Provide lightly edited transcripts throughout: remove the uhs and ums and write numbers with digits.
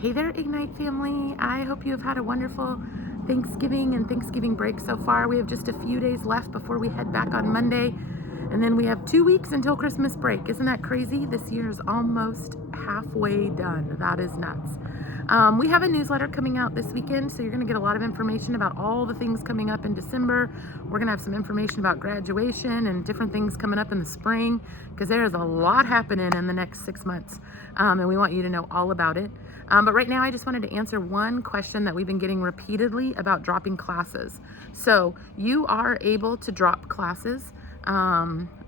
Hey there, Ignite family. I hope you have had a wonderful Thanksgiving and Thanksgiving break so far. We have just a few days left before we head back on Monday, and then we have 2 weeks until Christmas break. Isn't that crazy? This year is almost halfway done. That is nuts. We have a newsletter coming out this weekend, so you're going to get a lot of information about all the things coming up in December. We're going to have some information about graduation and different things coming up in the spring, because there is a lot happening in the next 6 months, and we want you to know all about it. But right now, I just wanted to answer one question that we've been getting repeatedly about dropping classes. So you are able to drop classes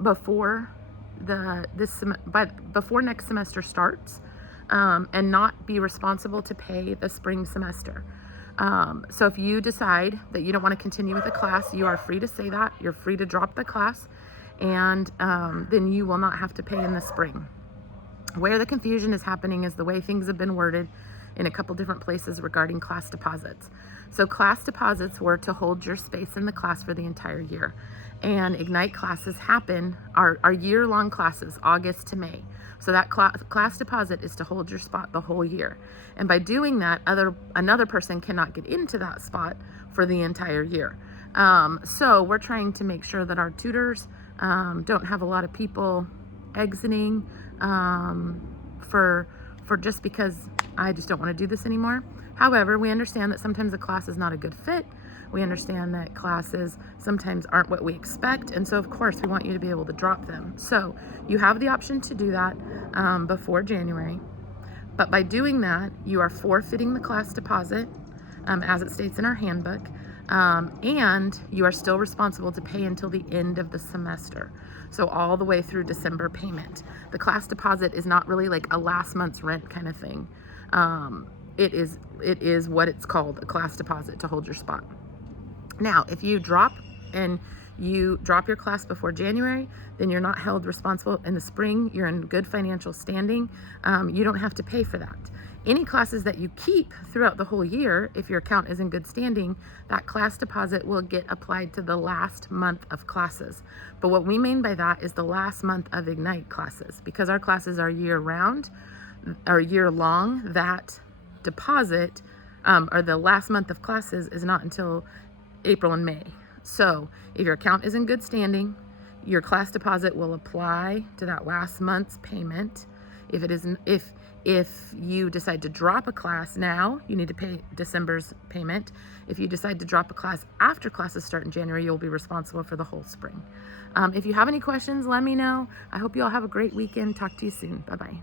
before before next semester starts, and not be responsible to pay the spring semester. So if you decide that you don't want to continue with the class, you are free to say that. You're free to drop the class, and then you will not have to pay in the spring. Where the confusion is happening is the way things have been worded in a couple different places regarding class deposits. So class deposits were to hold your space in the class for the entire year. And Ignite classes are year-long classes, August to May. So that class deposit is to hold your spot the whole year. And by doing that, another person cannot get into that spot for the entire year. So we're trying to make sure that our tutors don't have a lot of people exiting for just because I just don't want to do this anymore. However, we understand that sometimes a class is not a good fit. We understand that classes sometimes aren't what we expect, and so of course we want you to be able to drop them. So you have the option to do that before January, but by doing that, you are forfeiting the class deposit as it states in our handbook, and you are still responsible to pay until the end of the semester. So all the way through December payment. The class deposit is not really like a last month's rent kind of thing. It is what it's called, a class deposit, to hold your spot. Now, if you drop your class before January, then you're not held responsible in the spring. You're in good financial standing. You don't have to pay for that. Any classes that you keep throughout the whole year, if your account is in good standing, that class deposit will get applied to the last month of classes. But what we mean by that is the last month of Ignite classes. Because our classes are year-round, or year-long, that deposit, or the last month of classes, is not until April and May. So if your account is in good standing, your class deposit will apply to that last month's payment. If you decide to drop a class now, you need to pay December's payment. If you decide to drop a class after classes start in January, you'll be responsible for the whole spring. If you have any questions, let me know. I hope you all have a great weekend. Talk to you soon. Bye-bye.